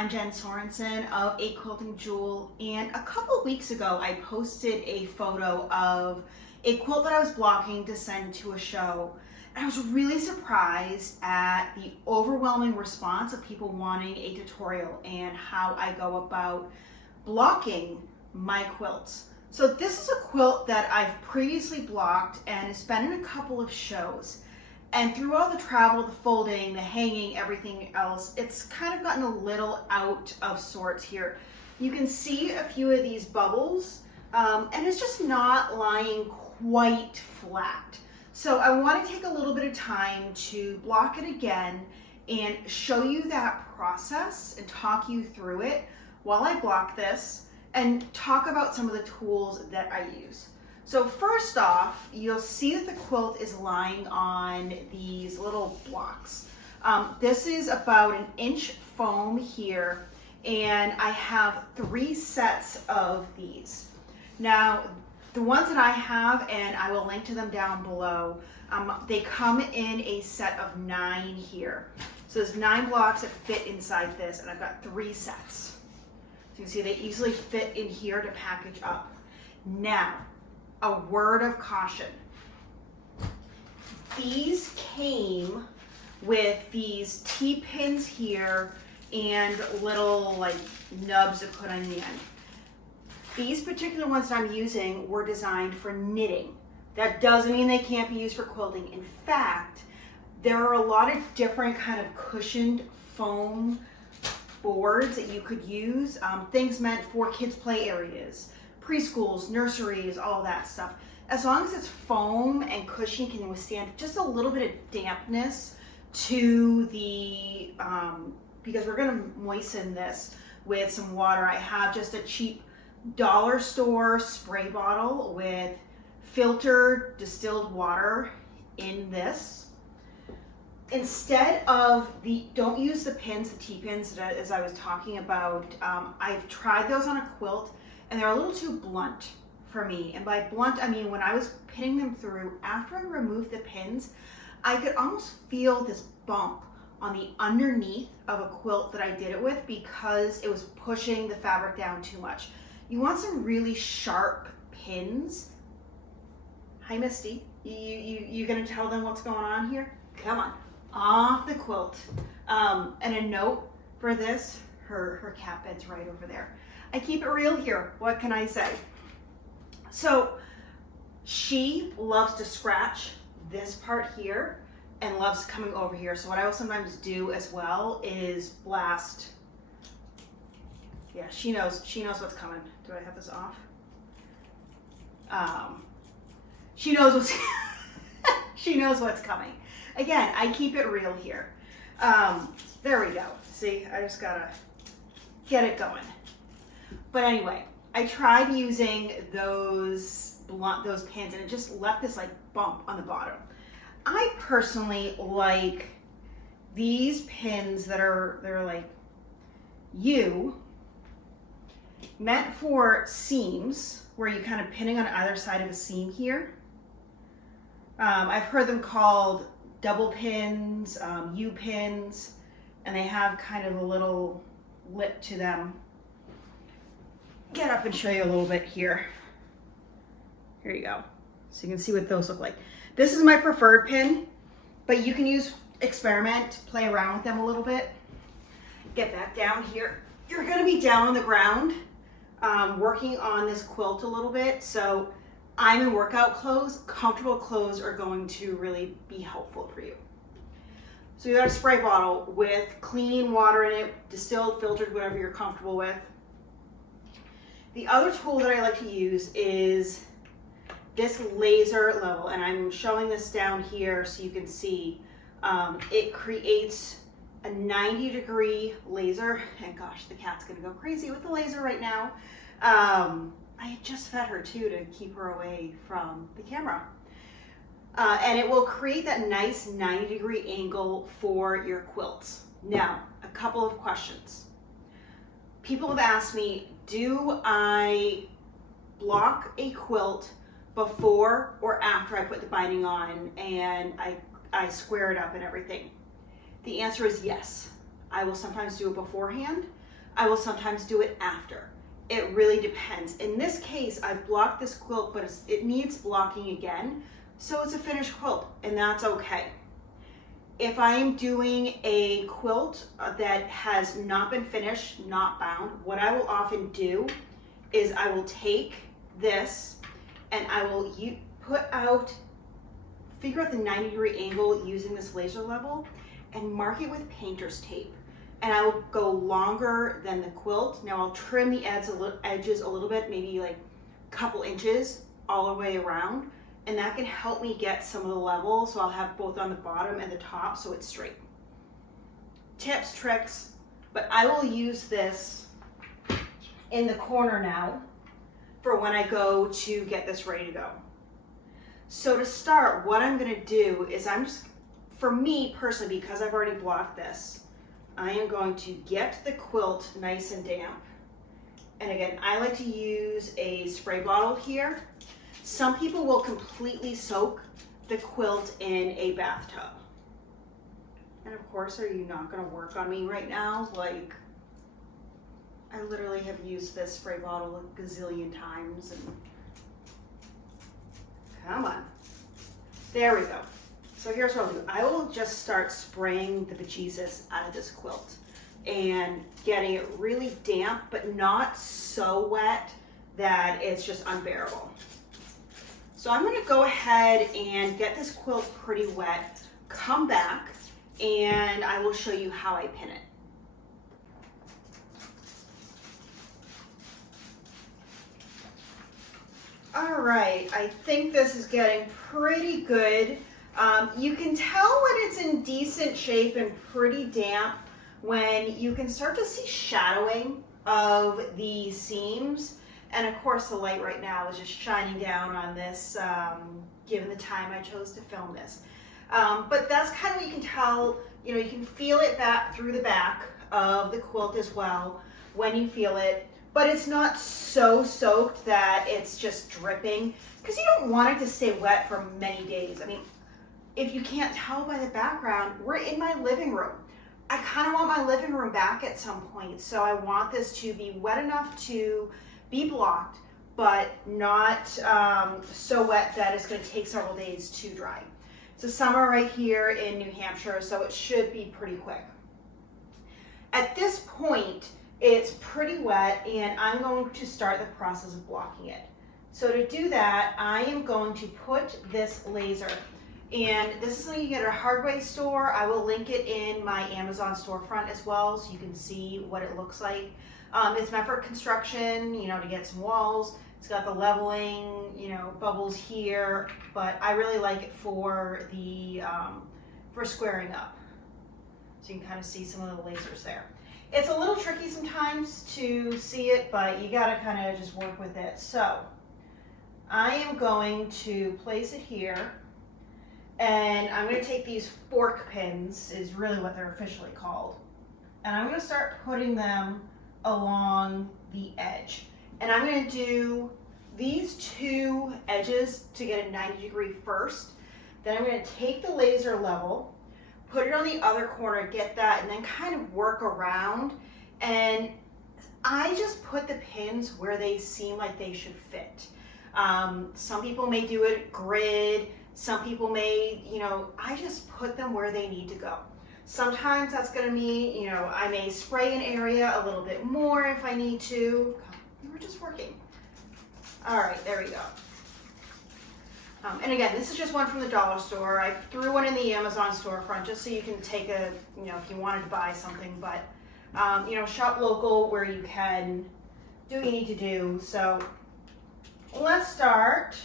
I'm Jen Sorensen of A Quilting Jewel, and a couple weeks ago I posted a photo of a quilt that I was blocking to send to a show. And I was really surprised at the overwhelming response of people wanting a tutorial and how I go about blocking my quilts. So this is a quilt that I've previously blocked and has been in a couple of shows. And through all the travel, the folding, the hanging, everything else, it's kind of gotten a little out of sorts here. You can see a few of these bubbles, and it's just not lying quite flat. So I want to take a little bit of time to block it again and show you that process and talk you through it while I block this and talk about some of the tools that I use. So first off, you'll see that the quilt is lying on these little blocks. This is about 1 inch foam here, and I have 3 sets of these. Now, the ones that I have, and I will link to them down below, they come in a set of 9 here. So there's 9 blocks that fit inside this, and I've got 3 sets. So you can see they easily fit in here to package up. Now, a word of caution. These came with these T-pins here and little like nubs to put on the end. These particular ones that I'm using were designed for knitting. That doesn't mean they can't be used for quilting. In fact, there are a lot of different kind of cushioned foam boards that you could use, things meant for kids' play areas, preschools, nurseries, all that stuff. As long as it's foam and cushion, can withstand just a little bit of dampness to the, because we're gonna moisten this with some water. I have just a cheap dollar store spray bottle with filtered distilled water in this. Instead of don't use the pins, the T-pins, as I was talking about. I've tried those on a quilt, and they're a little too blunt for me. And by blunt, I mean when I was pinning them through, after I removed the pins, I could almost feel this bump on the underneath of a quilt that I did it with because it was pushing the fabric down too much. You want some really sharp pins. Hi, Misty. You gonna tell them what's going on here? Come on, off the quilt. And a note for this, her cat bed's right over there. I keep it real here. What can I say? So she loves to scratch this part here and loves coming over here. So what I will sometimes do as well is blast. Yeah, she knows what's coming. Do I have this off? She knows what's she knows what's coming. Again, I keep it real here. There we go. See, I just gotta get it going. But anyway, I tried using those pins and it just left this like bump on the bottom. I personally like these pins they're like meant for seams where you're kind of pinning on either side of a seam here. I've heard them called double pins, U-pins, and they have kind of a little lip to them. Get up and show you a little bit here. Here you go. So you can see what those look like. This is my preferred pin, but you can experiment, play around with them a little bit. Get back down here. You're gonna be down on the ground, working on this quilt a little bit. So I'm in workout clothes. Comfortable clothes are going to really be helpful for you. So you got a spray bottle with clean water in it, distilled, filtered, whatever you're comfortable with. The other tool that I like to use is this laser level, and I'm showing this down here so you can see. It creates a 90-degree laser, and gosh, the cat's gonna go crazy with the laser right now. I had just fed her too to keep her away from the camera. And it will create that nice 90-degree angle for your quilts. Now, a couple of questions. People have asked me, do I block a quilt before or after I put the binding on and I square it up and everything? The answer is yes. I will sometimes do it beforehand, I will sometimes do it after. It really depends. In this case, I've blocked this quilt, but it needs blocking again. So it's a finished quilt, and that's okay. If I am doing a quilt that has not been finished, not bound, what I will often do is I will take this and I will figure out the 90-degree angle using this laser level and mark it with painter's tape. And I will go longer than the quilt. Now I'll trim the edges a little bit, maybe like a couple inches all the way around. And that can help me get some of the level, so I'll have both on the bottom and the top so it's straight. Tips, tricks, but I will use this in the corner now for when I go to get this ready to go. So to start, what I'm gonna do is for me personally, because I've already blocked this, I am going to get the quilt nice and damp. And again, I like to use a spray bottle here. Some people will completely soak the quilt in a bathtub. And of course, are you not gonna work on me right now? Like, I literally have used this spray bottle a gazillion times and come on. There we go. So here's what I'll do. I will just start spraying the bejesus out of this quilt and getting it really damp, but not so wet that it's just unbearable. So I'm gonna go ahead and get this quilt pretty wet, come back, and I will show you how I pin it. All right, I think this is getting pretty good. You can tell when it's in decent shape and pretty damp when you can start to see shadowing of the seams. And of course the light right now is just shining down on this, given the time I chose to film this. But that's kind of what you can tell, you can feel it back through the back of the quilt as well when you feel it, but it's not so soaked that it's just dripping, because you don't want it to stay wet for many days. I mean, if you can't tell by the background, we're in my living room. I kind of want my living room back at some point, so I want this to be wet enough to be blocked, but not so wet that it's going to take several days to dry. It's a summer right here in New Hampshire, so it should be pretty quick. At this point, it's pretty wet, and I'm going to start the process of blocking it. So to do that, I am going to put this laser, and this is something you get at a hardware store. I will link it in my Amazon storefront as well, so you can see what it looks like. It's meant for construction, to get some walls. It's got the leveling, bubbles here, but I really like it for the for squaring up. So you can kind of see some of the lasers there. It's a little tricky sometimes to see it, but you gotta kind of just work with it. So I am going to place it here, and I'm gonna take these fork pins, is really what they're officially called, and I'm gonna start putting them along the edge. And I'm going to do these two edges to get a 90-degree first. Then I'm going to take the laser level, put it on the other corner, get that, and then kind of work around. And I just put the pins where they seem like they should fit. Some people may do it grid, some people may, I just put them where they need to go. Sometimes that's going to mean, I may spray an area a little bit more if I need to. We're just working. All right, there we go. And again, this is just one from the dollar store. I threw one in the Amazon storefront just so you can take a, if you wanted to buy something, but, shop local where you can do what you need to do. So let's start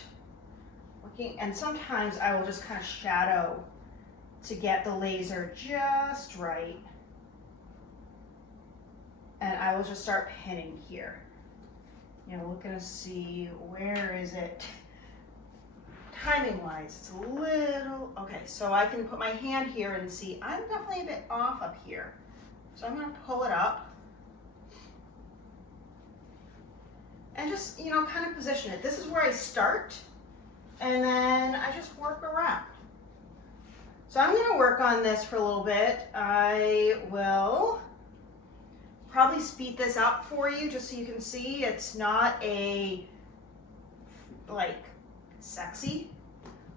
looking, and sometimes I will just kind of shadow to get the laser just right. And I will just start pinning here. Looking to see where is it timing wise. It's a little, okay, so I can put my hand here and see I'm definitely a bit off up here. So I'm going to pull it up and just, kind of position it. This is where I start, and then I just work around. So I'm going to work on this for a little bit. I will probably speed this up for you just so you can see it's not a like sexy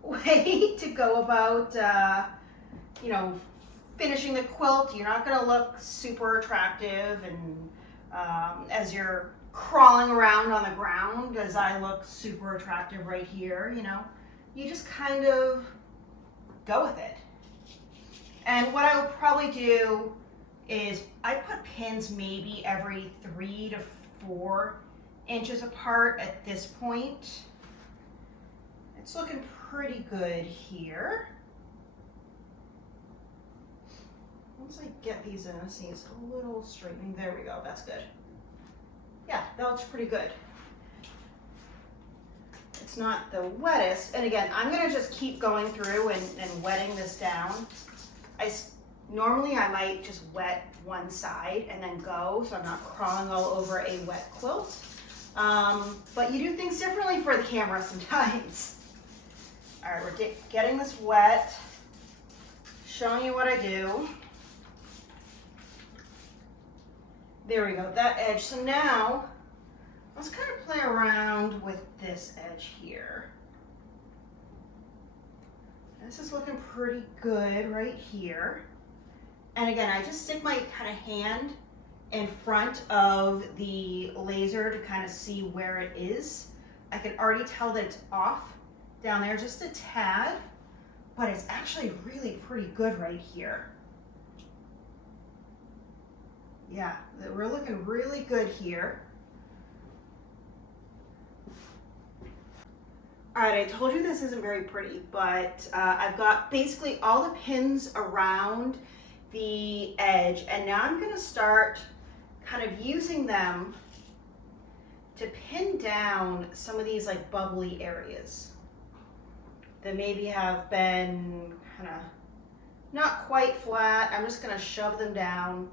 way to go about you know, finishing the quilt. You're not going to look super attractive and as you're crawling around on the ground, as I look super attractive right here, you know. You just kind of go with it. And what I would probably do is I put pins maybe every 3 to 4 inches apart at this point. It's looking pretty good here. Once I get these in, I see it's a little straightening. There we go, that's good. Yeah, that looks pretty good. It's not the wettest, and again, I'm gonna just keep going through and wetting this down. Normally I might just wet one side and then go, so I'm not crawling all over a wet quilt. But you do things differently for the camera sometimes. All right, we're getting this wet, showing you what I do. There we go, that edge. So now, let's kind of play around with this edge here. This is looking pretty good right here. And again, I just stick my kind of hand in front of the laser to kind of see where it is. I can already tell that it's off down there just a tad, but it's actually really pretty good right here. Yeah, we're looking really good here. All right, I told you this isn't very pretty, but I've got basically all the pins around the edge, and now I'm gonna start kind of using them to pin down some of these like bubbly areas that maybe have been kind of not quite flat. I'm just gonna shove them down.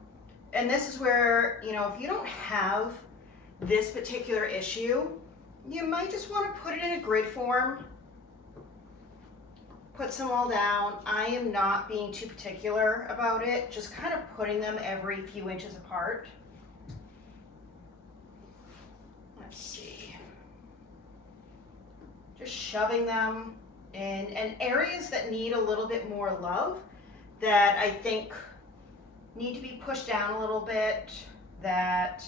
And this is where, you know, if you don't have this particular issue, you might just want to put it in a grid form. Put some all down. I am not being too particular about it, just kind of putting them every few inches apart. Let's see. Just shoving them in, and areas that need a little bit more love, that I think need to be pushed down a little bit, that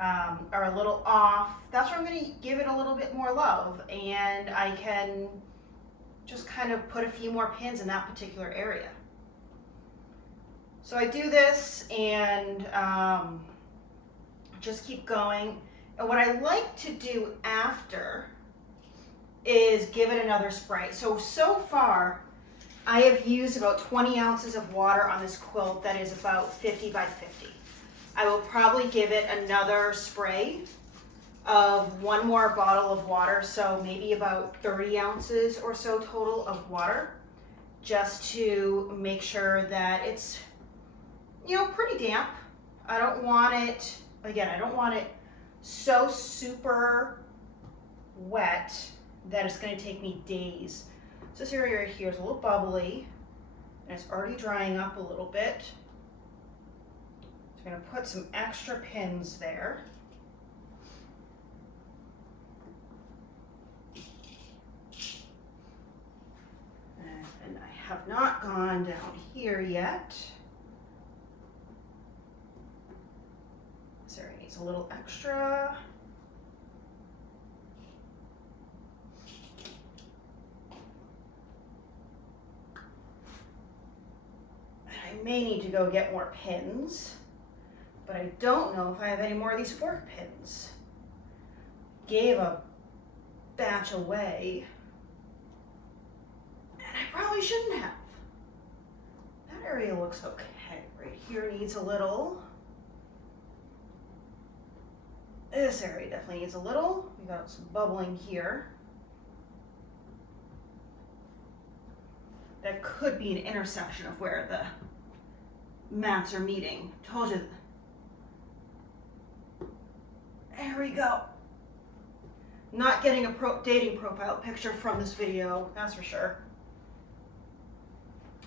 are a little off. That's where I'm going to give it a little bit more love, and I can just kind of put a few more pins in that particular area. So I do this and just keep going. And what I like to do after is give it another spray. So far, I have used about 20 ounces of water on this quilt that is about 50 by 50. I will probably give it another spray of one more bottle of water, so maybe about 30 ounces or so total of water, just to make sure that it's, you know, pretty damp. I don't want it, again, I don't want it so super wet that it's going to take me days. So this area right here is a little bubbly, and it's already drying up a little bit. So I'm going to put some extra pins there. And I have not gone down here yet. This area needs a little extra. I may need to go get more pins, but I don't know if I have any more of these fork pins. Gave a batch away, and I probably shouldn't have. That area looks okay. Right here needs a little. This area definitely needs a little. We got some bubbling here. That could be an intersection of where the mats are meeting. Told you. There we go. Not getting a dating profile picture from this video, that's for sure.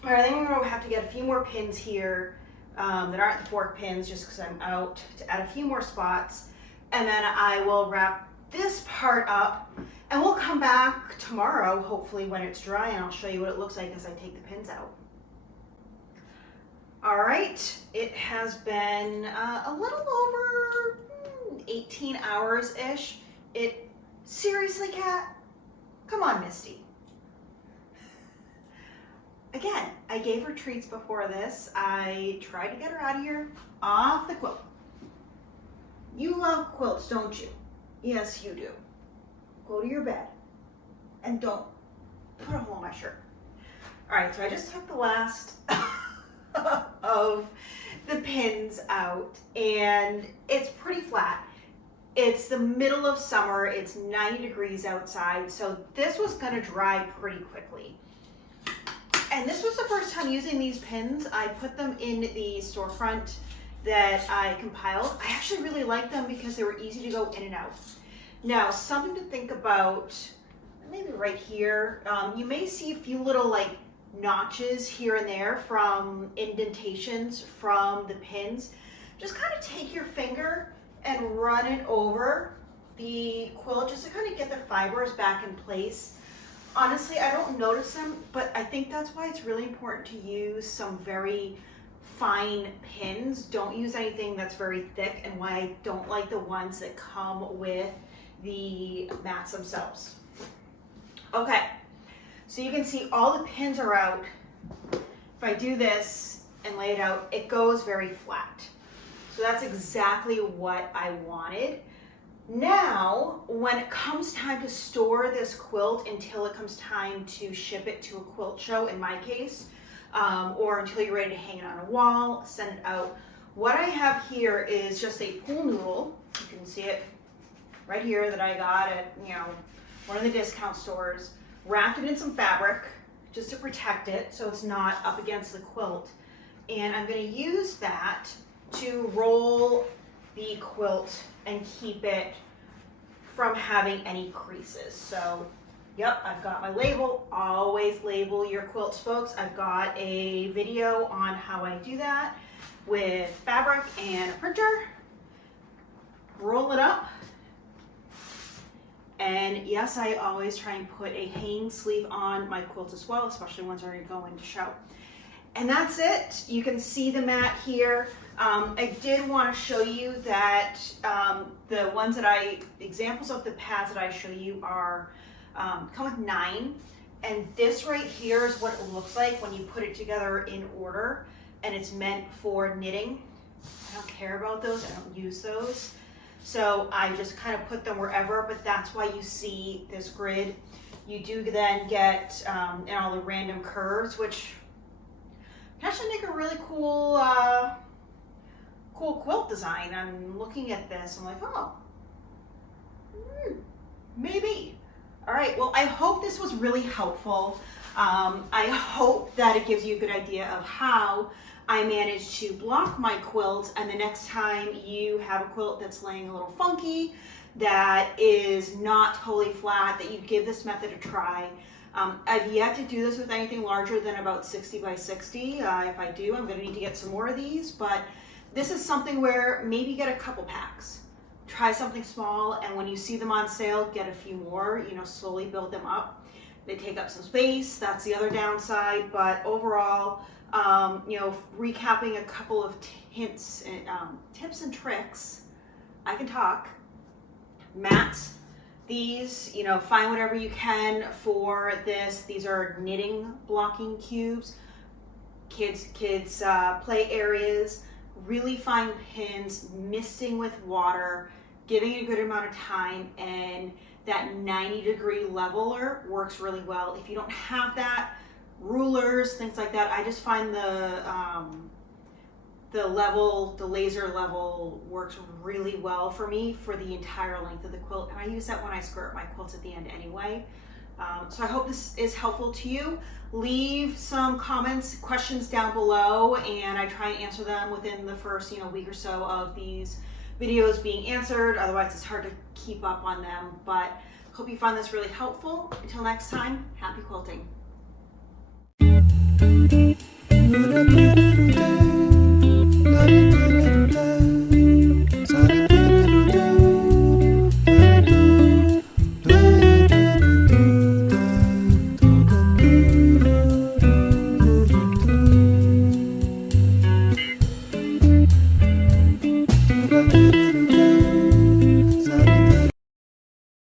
All right, I think we're gonna have to get a few more pins here that aren't the fork pins, just because I'm out to add a few more spots. And then I will wrap this part up, and we'll come back tomorrow, hopefully when it's dry, and I'll show you what it looks like as I take the pins out. All right, it has been a little over 18 hours-ish. Seriously, Kat? Come on, Misty. Again, I gave her treats before this. I tried to get her out of here off the quilt. You love quilts, don't you? Yes, you do. Go to your bed and don't put a hole in my shirt. All right, so I just took the last of the pins out, and it's pretty flat. It's the middle of summer, it's 90 degrees outside, so this was gonna dry pretty quickly. And this was the first time using these pins. I put them in the storefront that I compiled. I actually really like them because they were easy to go in and out. Now, something to think about, maybe right here, you may see a few little like notches here and there from indentations from the pins. Just kind of take your finger and run it over the quilt just to kind of get the fibers back in place. Honestly, I don't notice them, but I think that's why it's really important to use some very fine pins. Don't use anything that's very thick, and why I don't like the ones that come with the mats themselves. Okay, so you can see all the pins are out. If I do this and lay it out, it goes very flat. So that's exactly what I wanted. Now, when it comes time to store this quilt until it comes time to ship it to a quilt show, in my case, or until you're ready to hang it on a wall, send it out, what I have here is just a pool noodle. You can see it right here that I got at, one of the discount stores. Wrapped it in some fabric just to protect it so it's not up against the quilt. And I'm going to use that to roll the quilt and keep it from having any creases. So, yep, I've got my label. Always label your quilts, folks. I've got a video on how I do that with fabric and a printer. Roll it up. And yes, I always try and put a hang sleeve on my quilt as well, especially ones that are going to show. And that's it. You can see the mat here. I did want to show you that the ones that examples of the pads that I show you are, come with 9. And this right here is what it looks like when you put it together in order, and it's meant for knitting. I don't care about those, I don't use those. So I just kind of put them wherever, but that's why you see this grid. You do then get and all the random curves, which can actually make a really cool cool quilt design. I'm looking at this, I'm like, oh, maybe. All right, well, I hope this was really helpful. I hope that it gives you a good idea of how I managed to block my quilt, and the next time you have a quilt that's laying a little funky, that is not totally flat, that you give this method a try. I've yet to do this with anything larger than about 60 by 60. If I do, I'm gonna need to get some more of these, but this is something where maybe get a couple packs. Try something small, and when you see them on sale, get a few more, slowly build them up. They take up some space, that's the other downside, but overall, recapping a couple of tips and tricks, I can talk. Mats, these, find whatever you can for this. These are knitting blocking cubes, kids play areas, really fine pins, misting with water, giving it a good amount of time, and that 90-degree leveler works really well. If you don't have that, rulers, things like that, I just find the laser level works really well for me for the entire length of the quilt, and I use that when I skirt my quilts at the end anyway. So I hope this is helpful to you. Leave some comments, questions down below, and I try and answer them within the first week or so of these videos being answered. Otherwise, it's hard to keep up on them. But hope you found this really helpful. Until next time, happy quilting.